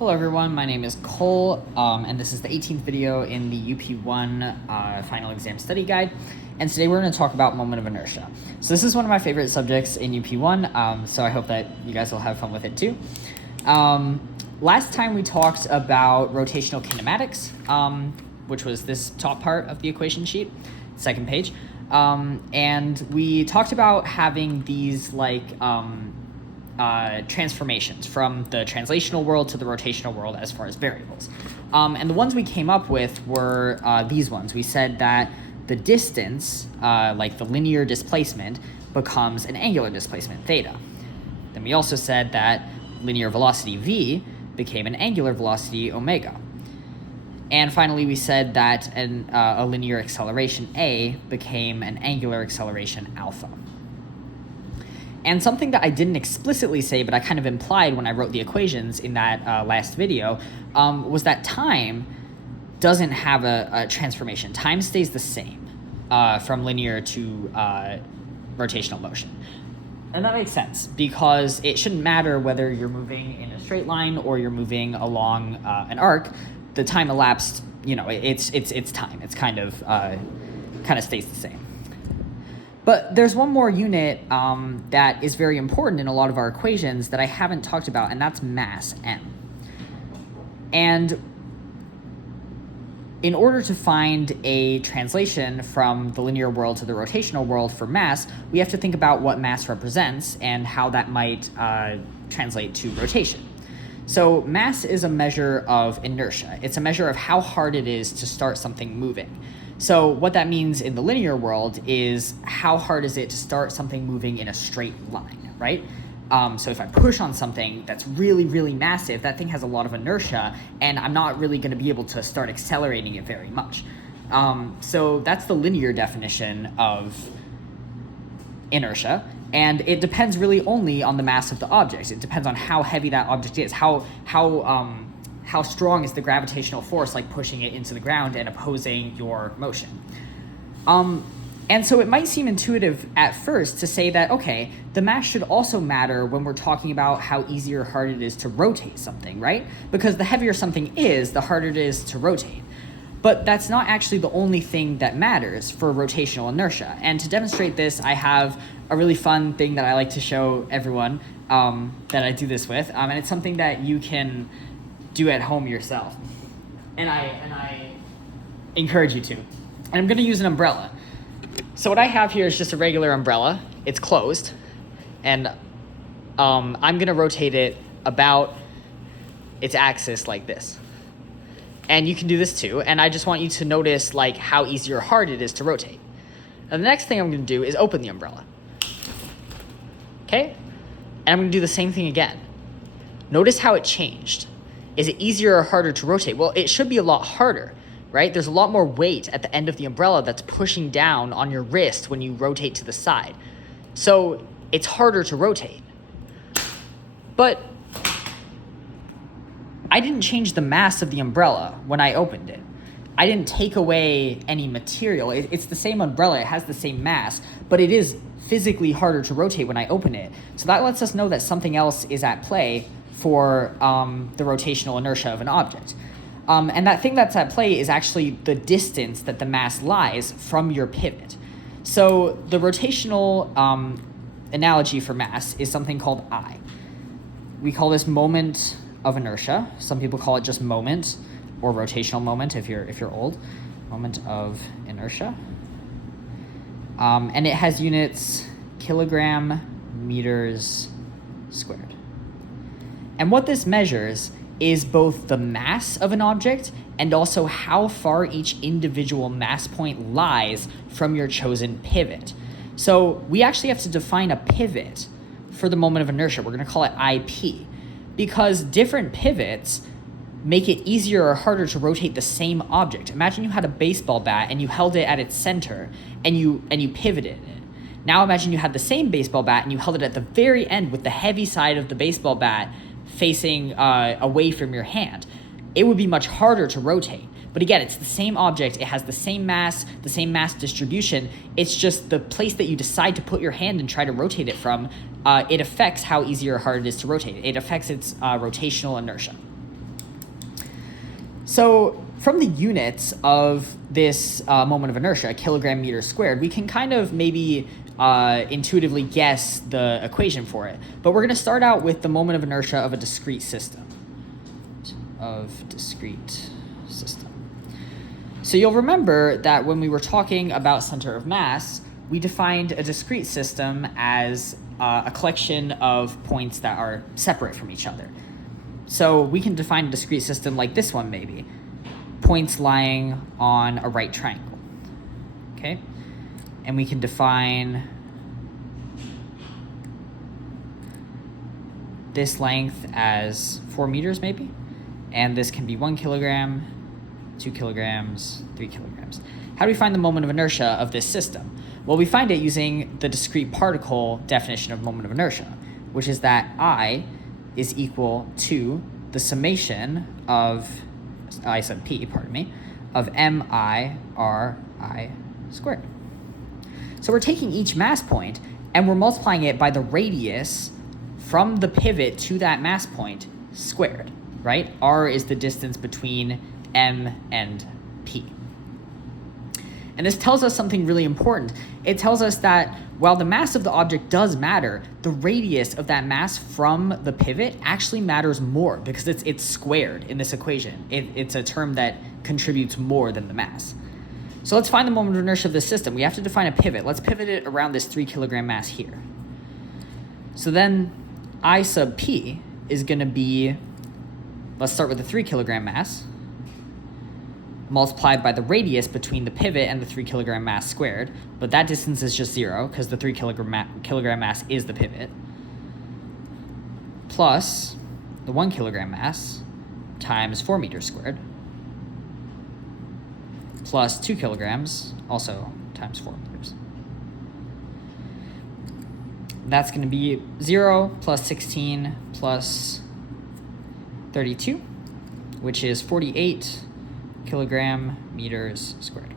Hello everyone, my name is Cole, and this is the 18th video in the UP1 final exam study guide. And today we're going to talk about moment of inertia. So this is one of my favorite subjects in UP1, so I hope that you guys will have fun with it too. Last time we talked about rotational kinematics, which was this top part of the equation sheet, second page. And we talked about having these transformations from the translational world to the rotational world as far as variables. And the ones we came up with were these ones. We said that the distance, like the linear displacement, becomes an angular displacement, theta. Then we also said that linear velocity v became an angular velocity, omega. And finally, we said that a linear acceleration a became an angular acceleration alpha. And something that I didn't explicitly say, but I kind of implied when I wrote the equations in that last video, was that time doesn't have a transformation. Time stays the same from linear to rotational motion. And that makes sense because it shouldn't matter whether you're moving in a straight line or you're moving along an arc. The time elapsed, it's time. It's kind of stays the same. But there's one more unit that is very important in a lot of our equations that I haven't talked about, and that's mass, m. And in order to find a translation from the linear world to the rotational world for mass, we have to think about what mass represents and how that might translate to rotation. So mass is a measure of inertia. It's a measure of how hard it is to start something moving. So what that means in the linear world is how hard is it to start something moving in a straight line, right? So if I push on something that's really, really massive, that thing has a lot of inertia, and I'm not really going to be able to start accelerating it very much. So that's the linear definition of inertia, and it depends really only on the mass of the object. It depends on how heavy that object is, how strong is the gravitational force, like pushing it into the ground and opposing your motion. And so it might seem intuitive at first to say that, okay, the mass should also matter when we're talking about how easy or hard it is to rotate something, right? Because the heavier something is, the harder it is to rotate. But that's not actually the only thing that matters for rotational inertia. And to demonstrate this, I have a really fun thing that I like to show everyone that I do this with. And it's something that you can do at home yourself. And I encourage you to. And I'm going to use an umbrella. So what I have here is just a regular umbrella. It's closed. And I'm going to rotate it about its axis like this. And you can do this too. And I just want you to notice how easy or hard it is to rotate. And the next thing I'm going to do is open the umbrella. Okay? And I'm going to do the same thing again. Notice how it changed. Is it easier or harder to rotate? Well, it should be a lot harder, right? There's a lot more weight at the end of the umbrella that's pushing down on your wrist when you rotate to the side. So it's harder to rotate. But I didn't change the mass of the umbrella when I opened it. I didn't take away any material. It's the same umbrella. It has the same mass, but it is physically harder to rotate when I open it. So that lets us know that something else is at play for the rotational inertia of an object. And that thing that's at play is actually the distance that the mass lies from your pivot. So the rotational analogy for mass is something called I. We call this moment of inertia. Some people call it just moment, or rotational moment if you're old. Moment of inertia. And it has units kilogram meters squared. And what this measures is both the mass of an object and also how far each individual mass point lies from your chosen pivot. So we actually have to define a pivot for the moment of inertia. We're going to call it IP, because different pivots make it easier or harder to rotate the same object. Imagine you had a baseball bat and you held it at its center and you pivoted it. Now imagine you had the same baseball bat and you held it at the very end with the heavy side of the baseball bat facing away from your hand. It would be much harder to rotate. But again, it's the same object. It has the same mass distribution. It's just the place that you decide to put your hand and try to rotate it from, it affects how easy or hard it is to rotate. It affects its rotational inertia. So from the units of this moment of inertia, kilogram meter squared, we can kind of maybe intuitively guess the equation for it. But we're going to start out with the moment of inertia of a discrete system. So you'll remember that when we were talking about center of mass, we defined a discrete system as a collection of points that are separate from each other. So we can define a discrete system like this one maybe. Points lying on a right triangle, okay? And we can define this length as 4 meters maybe, and this can be 1 kilogram, 2 kilograms, 3 kilograms. How do we find the moment of inertia of this system? Well, we find it using the discrete particle definition of moment of inertia, which is that I is equal to the summation of I sub p, of mi/ri squared. So we're taking each mass point and we're multiplying it by the radius from the pivot to that mass point squared, right? R is the distance between m and p. And this tells us something really important. It tells us that while the mass of the object does matter, the radius of that mass from the pivot actually matters more because it's squared in this equation. It's a term that contributes more than the mass. So let's find the moment of inertia of this system. We have to define a pivot. Let's pivot it around this 3 kilogram mass here. So then I sub p is going to be, let's start with the 3 kilogram mass, multiplied by the radius between the pivot and the 3 kilogram mass squared, but that distance is just 0 because the 3 kilogram mass is the pivot, plus the 1 kilogram mass times 4 meters squared, plus 2 kilograms, also times 4 meters. That's going to be 0 plus 16 plus 32, which is 48 kilogram meters squared.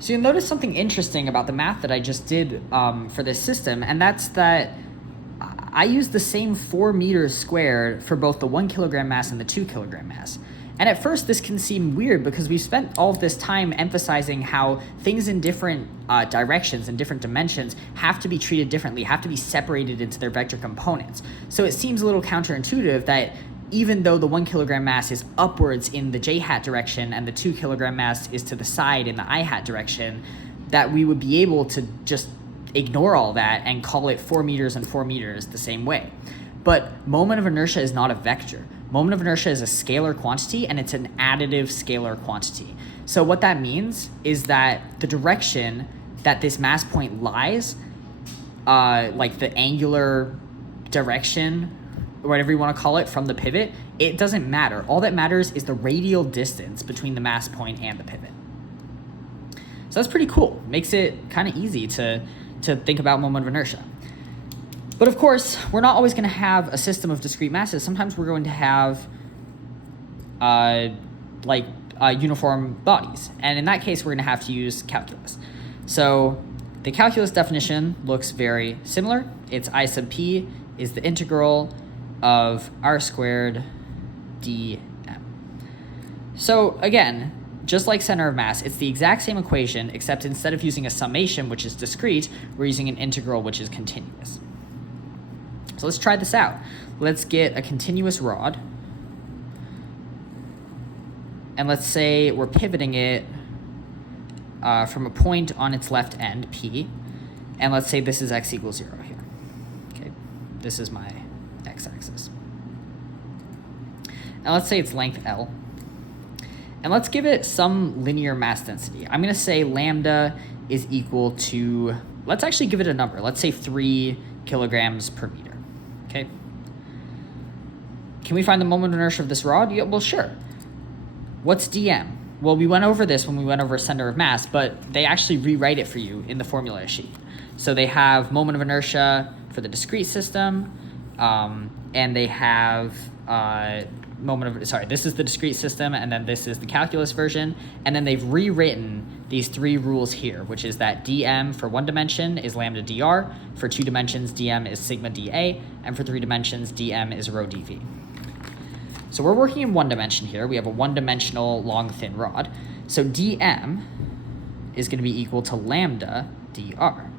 So you'll notice something interesting about the math that I just did for this system, and that's that I used the same 4 meters squared for both the 1 kilogram mass and the 2 kilogram mass. And at first this can seem weird because we've spent all of this time emphasizing how things in different directions and different dimensions have to be treated differently, have to be separated into their vector components. So it seems a little counterintuitive that even though the 1 kilogram mass is upwards in the j hat direction and the 2 kilogram mass is to the side in the I hat direction, that we would be able to just ignore all that and call it 4 meters and 4 meters the same way. But moment of inertia is not a vector. Moment of inertia is a scalar quantity, and it's an additive scalar quantity. So what that means is that the direction that this mass point lies, like the angular direction, whatever you want to call it, from the pivot, it doesn't matter. All that matters is the radial distance between the mass point and the pivot. So that's pretty cool. Makes it kind of easy to think about moment of inertia. But of course, we're not always going to have a system of discrete masses. Sometimes we're going to have uniform bodies. And in that case, we're going to have to use calculus. So the calculus definition looks very similar. It's I sub p is the integral of r squared dm. So again, just like center of mass, it's the exact same equation, except instead of using a summation, which is discrete, we're using an integral, which is continuous. So let's try this out. Let's get a continuous rod. And let's say we're pivoting it from a point on its left end, P. And let's say this is x equals 0 here. Okay, this is my x-axis. And let's say it's length L. And let's give it some linear mass density. I'm going to say lambda is equal to, let's actually give it a number. Let's say 3 kilograms per meter. Okay. Can we find the moment of inertia of this rod? Yeah, well, sure. What's dm? Well, we went over this when we went over center of mass, but they actually rewrite it for you in the formula sheet. So they have moment of inertia for the discrete system, and they have this is the discrete system, and then this is the calculus version, and then they've rewritten these 3 rules here, which is that dm for 1 dimension is lambda dr, for 2 dimensions dm is sigma dA, and for 3 dimensions dm is rho dV. So we're working in one dimension here. We have a one-dimensional long thin rod. So dm is going to be equal to lambda dr.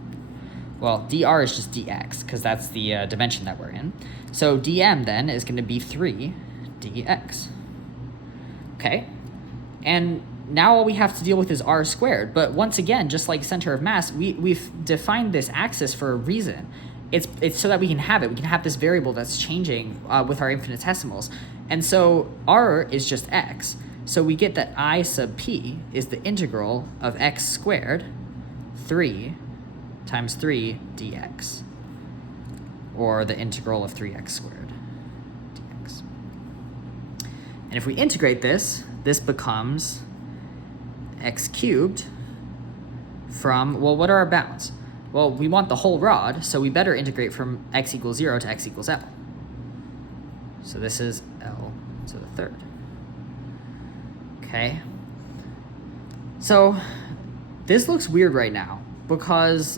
Well, dr is just dx because that's the dimension that we're in. So dm then is going to be 3 dx. Okay, and now all we have to deal with is r squared. But once again, just like center of mass, we've defined this axis for a reason. It's so that we can have it. We can have this variable that's changing with our infinitesimals. And so r is just x. So we get that I sub p is the integral of x squared 3 times 3 dx, or the integral of 3x squared dx. And if we integrate this, this becomes x cubed from, well, what are our bounds? Well, we want the whole rod, so we better integrate from x equals 0 to x equals L. So this is L to the third. Okay. So this looks weird right now because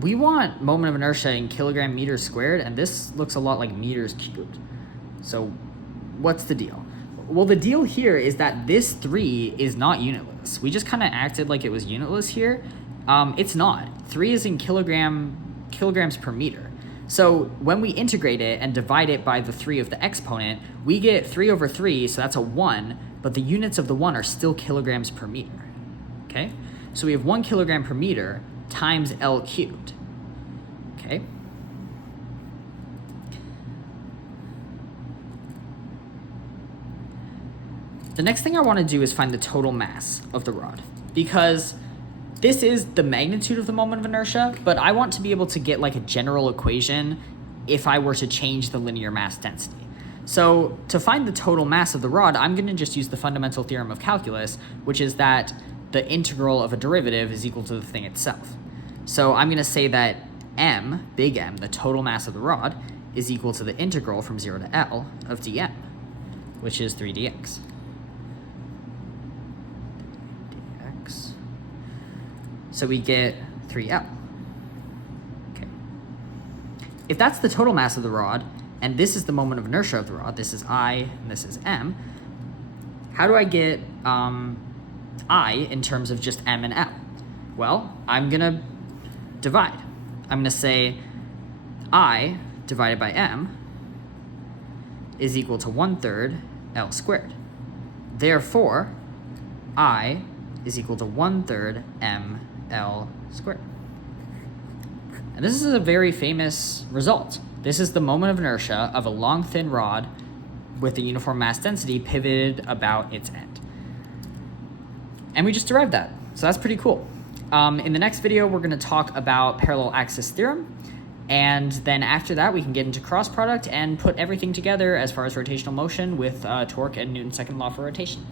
we want moment of inertia in kilogram meters squared, and this looks a lot like meters cubed. So what's the deal? Well, the deal here is that this 3 is not unitless. We just kind of acted like it was unitless here. It's not. 3 is in kilograms per meter. So when we integrate it and divide it by the 3 of the exponent, we get 3 over 3, so that's a 1, but the units of the 1 are still kilograms per meter. Okay? So we have 1 kilogram per meter times L cubed. Okay? The next thing I want to do is find the total mass of the rod, because this is the magnitude of the moment of inertia, but I want to be able to get like a general equation if I were to change the linear mass density. So to find the total mass of the rod, I'm going to just use the fundamental theorem of calculus, which is that the integral of a derivative is equal to the thing itself. So I'm going to say that m, big M, the total mass of the rod, is equal to the integral from 0 to L of dm, which is 3 dx. So we get 3L. Okay. If that's the total mass of the rod, and this is the moment of inertia of the rod, this is I and this is M, how do I get I in terms of just M and L? Well, I'm going to divide. I'm going to say I divided by M is equal to 1/3 L squared. Therefore, I is equal to 1/3 ML squared. And this is a very famous result. This is the moment of inertia of a long, thin rod with a uniform mass density pivoted about its end. And we just derived that. So that's pretty cool. In the next video, we're going to talk about parallel axis theorem. And then after that, we can get into cross product and put everything together as far as rotational motion with torque and Newton's second law for rotation.